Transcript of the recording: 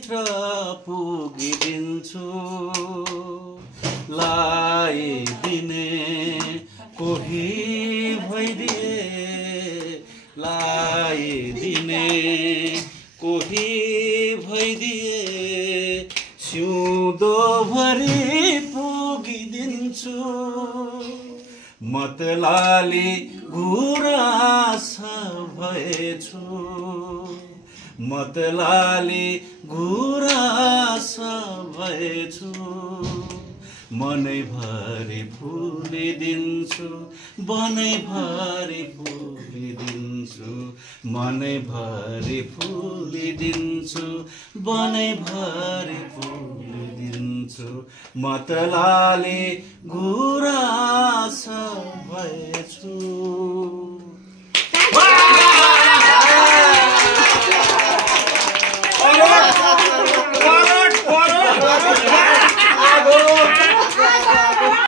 भित्र पुगिदिन्छु लाइदिने कोही भइदिए लाइदिने कोही भइदिए सिउँदोभरि पुगिदिन्छु मतलाली गुराँस भएछु मतलाली गुराँस भएछु मनैभरि फुलिदिन्छु मनैभरि फुलिदिन्छु मनैभरि फुलिदिन्छु मनैभरि फुलिदिन्छु मतलाली गुराँस भएछु।